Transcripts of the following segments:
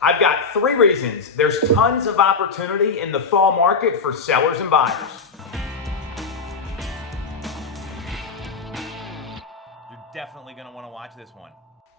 I've got 3 reasons there's tons of opportunity in the fall market for sellers and buyers. You're definitely going to want to watch this one.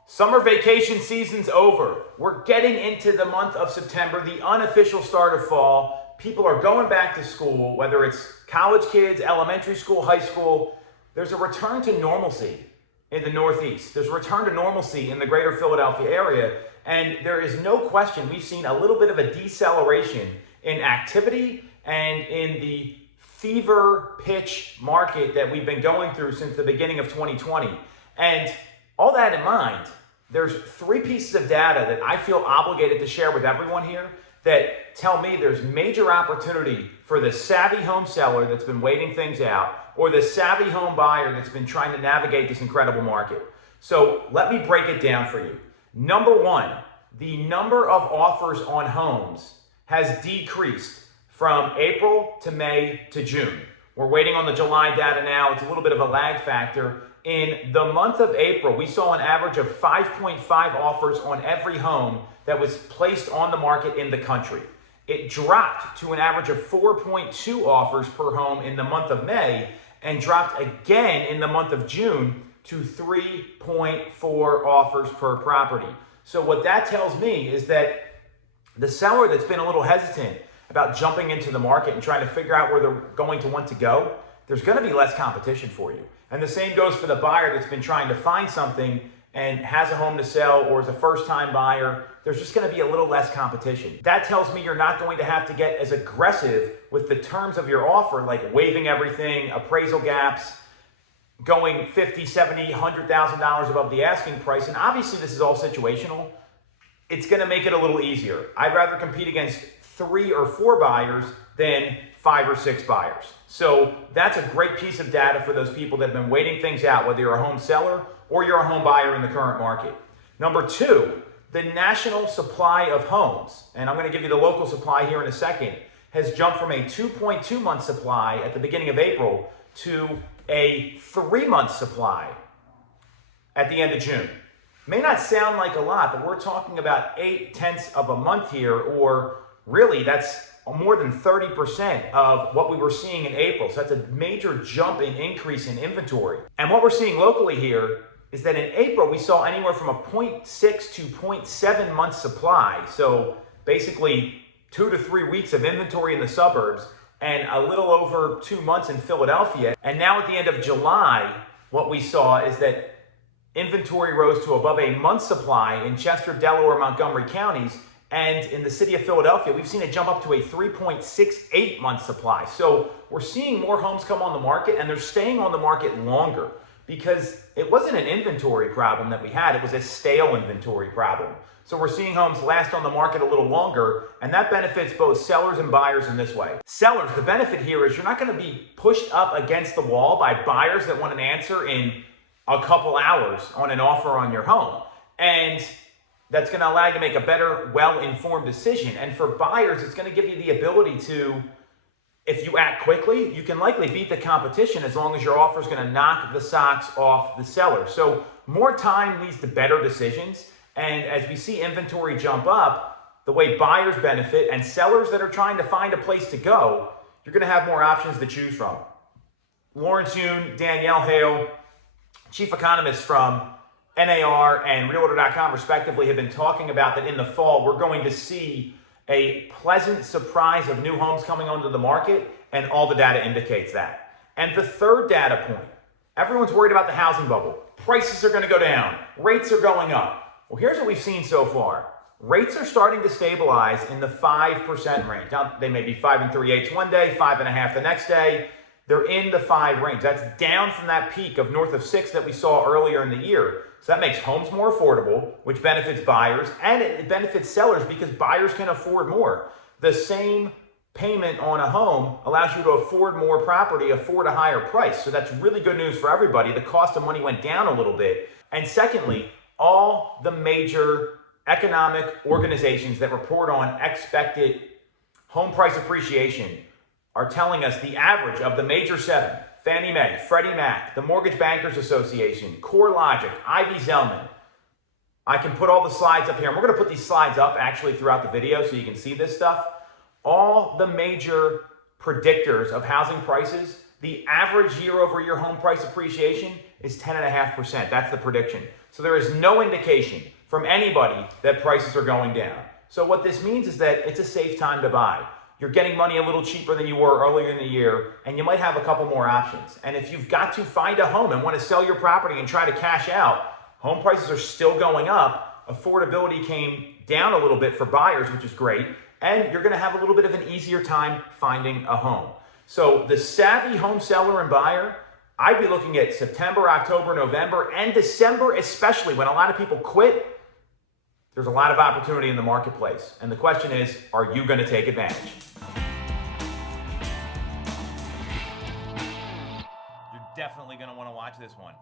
Summer vacation season's over. We're getting into the month of September, the unofficial start of fall. People are going back to school, whether it's college kids, elementary school, high school. There's a return to normalcy in the Northeast. There's a return to normalcy in the greater Philadelphia area. And there is no question we've seen a little bit of a deceleration in activity and in the fever pitch market that we've been going through since the beginning of 2020. And all that in mind, there's 3 pieces of data that I feel obligated to share with everyone here that tell me there's major opportunity for the savvy home seller that's been waiting things out or the savvy home buyer that's been trying to navigate this incredible market. So let me break it down for you. Number 1, the number of offers on homes has decreased from April to May to June. We're waiting on the July data now. It's a little bit of a lag factor. In the month of April, we saw an average of 5.5 offers on every home that was placed on the market in the country. It dropped to an average of 4.2 offers per home in the month of May and dropped again in the month of June to 3.4 offers per property. So what that tells me is that the seller that's been a little hesitant about jumping into the market and trying to figure out where they're going to want to go, there's going to be less competition for you. And the same goes for the buyer that's been trying to find something and has a home to sell or is a first-time buyer. There's just going to be a little less competition. That tells me you're not going to have to get as aggressive with the terms of your offer, like waiving everything, appraisal gaps, going $50,000, $70,000, $100,000 above the asking price. And obviously this is all situational. It's going to make it a little easier. I'd rather compete against 3 or 4 buyers than 5 or 6 buyers. So that's a great piece of data for those people that have been waiting things out, whether you're a home seller or you're a home buyer in the current market. Number 2, the national supply of homes, and I'm going to give you the local supply here in a second, has jumped from a 2.2 month supply at the beginning of April to a 3-month supply at the end of June. May not sound like a lot, but we're talking about 0.8 of a month here, or really that's more than 30% of what we were seeing in April. So that's a major jump in increase in inventory. And what we're seeing locally here is that in April, we saw anywhere from a 0.6 to 0.7 month supply. So basically 2 to 3 weeks of inventory in the suburbs and a little over 2 months in Philadelphia. And now at the end of July, what we saw is that inventory rose to above a month supply in Chester, Delaware, Montgomery counties. And in the city of Philadelphia, we've seen it jump up to a 3.68 month supply. So we're seeing more homes come on the market, and they're staying on the market longer because it wasn't an inventory problem that we had. It was a stale inventory problem. So we're seeing homes last on the market a little longer, and that benefits both sellers and buyers in this way. Sellers, the benefit here is you're not going to be pushed up against the wall by buyers that want an answer in a couple hours on an offer on your home. And that's going to allow you to make a better, well-informed decision. And for buyers, it's going to give you the ability to, if you act quickly, you can likely beat the competition as long as your offer is going to knock the socks off the seller. So more time leads to better decisions. And as we see inventory jump up, the way buyers benefit and sellers that are trying to find a place to go, you're going to have more options to choose from. Lawrence Yoon, Danielle Hale, chief economists from NAR and Realtor.com respectively have been talking about that in the fall we're going to see a pleasant surprise of new homes coming onto the market, and all the data indicates that. And the third data point, everyone's worried about the housing bubble. Prices are going to go down. Rates are going up. Well, here's what we've seen so far. Rates are starting to stabilize in the 5% range. Now, they may be 5 3/8 one day, 5.5 the next day. They're in the 5 range. That's down from that peak of north of 6 that we saw earlier in the year. So that makes homes more affordable, which benefits buyers, and it benefits sellers because buyers can afford more. The same payment on a home allows you to afford more property, afford a higher price. So that's really good news for everybody. The cost of money went down a little bit. And secondly, all the major economic organizations that report on expected home price appreciation are telling us the average of the major 7, Fannie Mae, Freddie Mac, the Mortgage Bankers Association, CoreLogic, Ivy Zelman, I can put all the slides up here. And we're going to put these slides up actually throughout the video so you can see this stuff. All the major predictors of housing prices, the average year-over-year home price appreciation is 10.5%. That's the prediction. So there is no indication from anybody that prices are going down. So what this means is that it's a safe time to buy. You're getting money a little cheaper than you were earlier in the year, and you might have a couple more options. And if you've got to find a home and want to sell your property and try to cash out, home prices are still going up. Affordability came down a little bit for buyers, which is great. And you're going to have a little bit of an easier time finding a home. So the savvy home seller and buyer, I'd be looking at September, October, November, and December, especially when a lot of people quit. There's a lot of opportunity in the marketplace. And the question is, are you going to take advantage? You're definitely going to want to watch this one.